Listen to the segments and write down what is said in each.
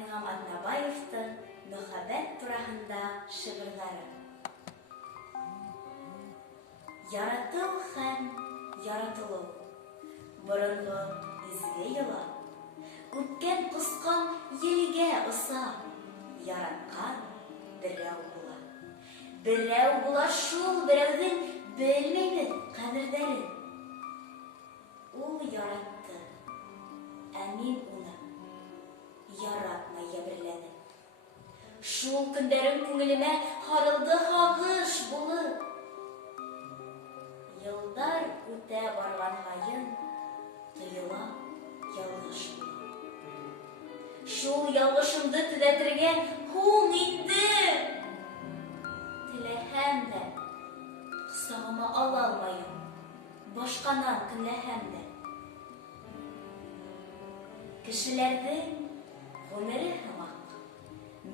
Айнгам Атнабаевтың мөхәббәт тураһында шигырьләре. Ярату һәм яратылу. Борынғы изге йола. Үпкән кускан елгә оса. Яраткан берәү була. Берәү була шул берәүҙең белмәйбеҙ ҡәҙерҙәрен. Ул яратты, ә мин уны яратмай йәберләнем. Шул көндәрем күңелемә һарылды һағыш булып. Йылдар үтә барған һайын тойола ялғыш була. Шул ялғышымды төҙәтергә һуң инде. Теләһәм дә ҡосағыма ала алмайым, башҡанан көнләһәм дә. Кешеләрҙең ғүмере һымаҡ,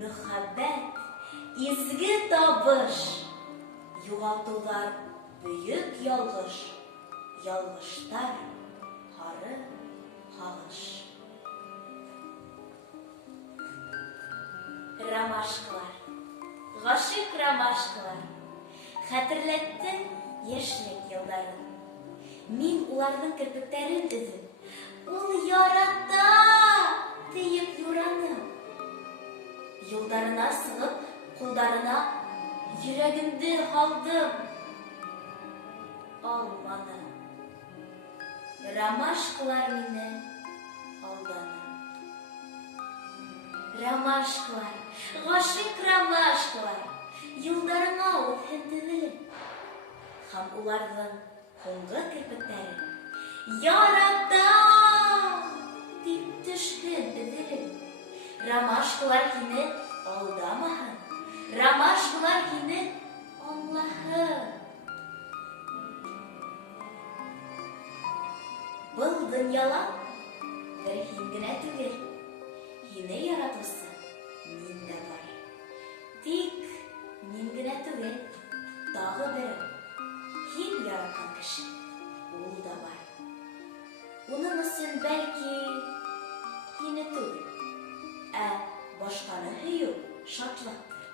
мөхәббәт, изге табыш, юғалтыуҙар бөйөк ялғыш, ялғыштар һары һағыш. Ромашкалар, ғашиҡ ромашкалар, хәтерләттең йәшлек йылдарын. Мин уларҙың керпектәрен өҙөп, ул ярата тейеп юраным. Юлдарына сығып, ҡулдарына йөрәгемде һалдым. Алманы. Ромашкалар мине алданы. Ромашкалар, ғашиҡ ромашкалар, юлдарыңа үҙһен теҙелеп, һәм уларҙың һуңғы керпектәрен яратам тип төшһөн эҙелеп. Ромашкалар һине алдамаһын, ромашкалар һине аңлаһын. Был донъяла бер һин генә түгел, һине яратыусы мин дә бар. Тик мин генә түгел, тағы бере, һин яратҡан кеше, ул да бар. Уның өсөн бәлки һине түгел, ә башҡаны һөйөү шатлыҡтыр.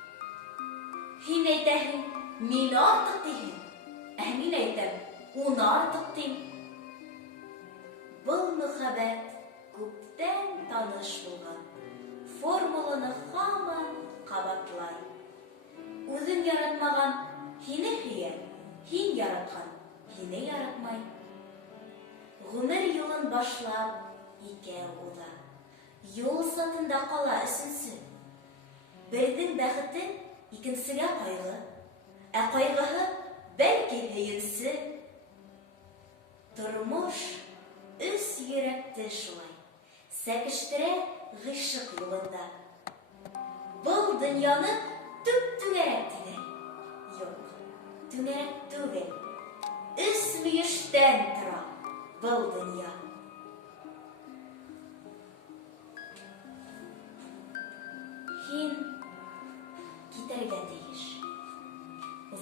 Һин әйтәһең, мин артыҡ тиһең, ә мин әйтәм, уны артыҡ тим. Был мөхәббәт күптән таныш булған, формуланы һаман ҡабатлай. Үҙен яратмаған һине һөйә, һин яратҡан һине яратмай. Ғүмер юлын башлап икәү уда. Юл сатында ҡала өсөнсө. Берҙең бәхете икенсегә ҡайғы, ә ҡайғыһы бәлки һөйөнсө. Тормош өс йөрәкте шулай сәкештерә ғишыҡ юлында. Был донъяны түп-түңәрәк тиҙәр. Юҡ, түңәрәк түгел. Өс мөйөштән тора был донъя. Һин китәргә тейеш.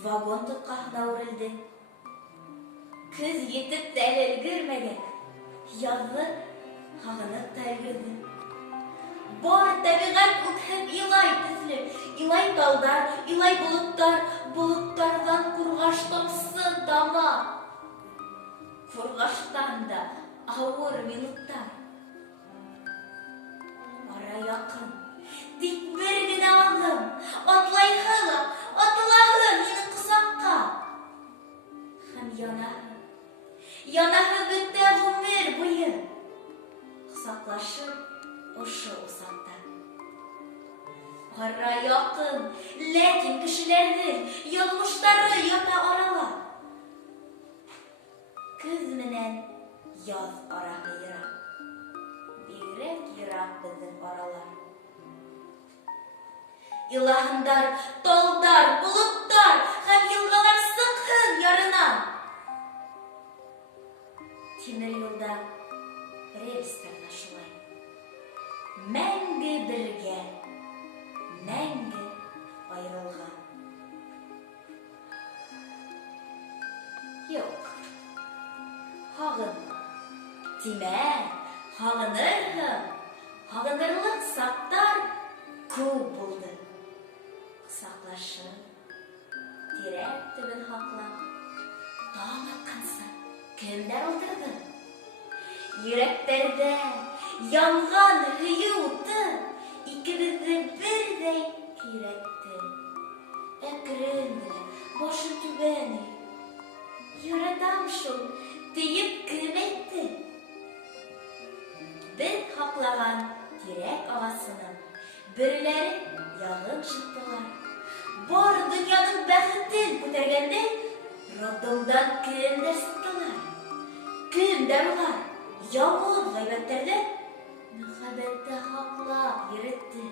Вагон тотҡаһына үрелдең. Көҙ етеп тә әле өлгөрмәгән. Яҙҙы һағынып та өлгөрҙөм. Бар тәбиғәт үкһеп илай төҫлө. Илай тауҙар, илай болоттар, болоттарҙан ҡурғаш тамсы тама. Ҡурғаштан да ауыр минуттар. Ара яҡын, тик бер генә аҙым. Атлайһы ла, атылаһы һинең ҡосаҡҡа. Һәм янаһы бөтә ғүмер буйы. Ҡосаҡлашып ошо усаҡта. Ара яҡын, ләкин кешеләрҙең яҙмыштары ята арала. Көҙ менән яҙ араһы йыраҡ. Бигерәк йыраҡ беҙҙең аралар. Илаһындар, талдар, болоттар һәм йылғалар сыҡһын ярынан. Тимер юлда рельстар ҙа шулай. Мәңге бергә, мәңге айырылған. Юҡ, һағынма. Тимә, һағынырһың. Һағынырлыҡ саҡтар кемдер алдырды? Йөрәкләрдә янган һөю уты икебезне бердәй көйрәтте. Әкрен генә башын түбән ий. Яратам шул, диеп кем әйтте? Без хаклаган тирәк агасының берләре ягын чыктылар. Бар дөньяның бәхетен күтәргәндә, роддомдан кемдер сыктылар. Кемдер улар? Явыз гайбәтләрдә мөхәббәтте хаклап йөрәтте.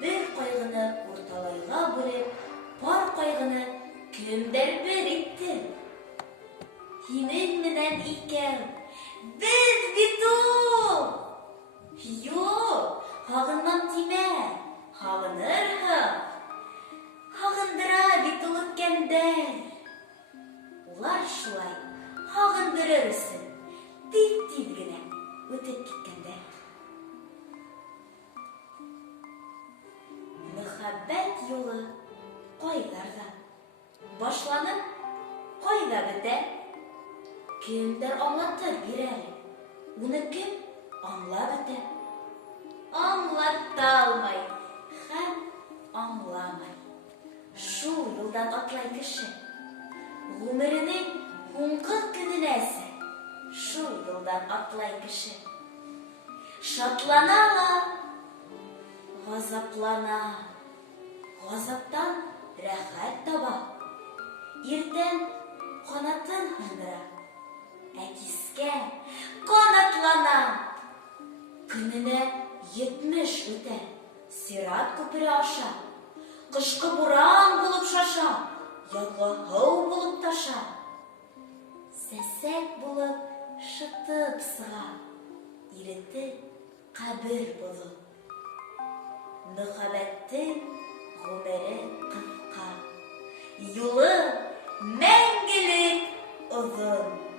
Бер кайгыны урталайга бүлеп, пар кайгыны кемдер бер итте. Һинең менән икәү, без бит ул! Юк, һагынмам тимә, һагынырһың. Һагындыра бит ул үткәндәр. Улар шулай һагындырыр өсөн тиз генә үтеп киткәндәр. Мөхәббәт юлы кайдарда башланып, кайда бетә? Кемдер аңлатыр бирәле? Уны кем аңлап бетә? Аңлата алмай һәм аңламай. Шул юлдан атлай кеше. Гомеренең һуңгы көненәсе шул юлдан атлай кеше. Шатлана ла, газаплана. Газаптан рәхәт таба. Иртән канатын һындыра. Әкискә канатлана. Көненә 70 үтә. Сират күпере аша. Кышкы буран булып шаша. Язгы һыу булып таша. Сәсәк булып шытып сыга. Иретеп кабер булып. Мөхәббәттең гомере кыска. Юлы мәңгелек озын.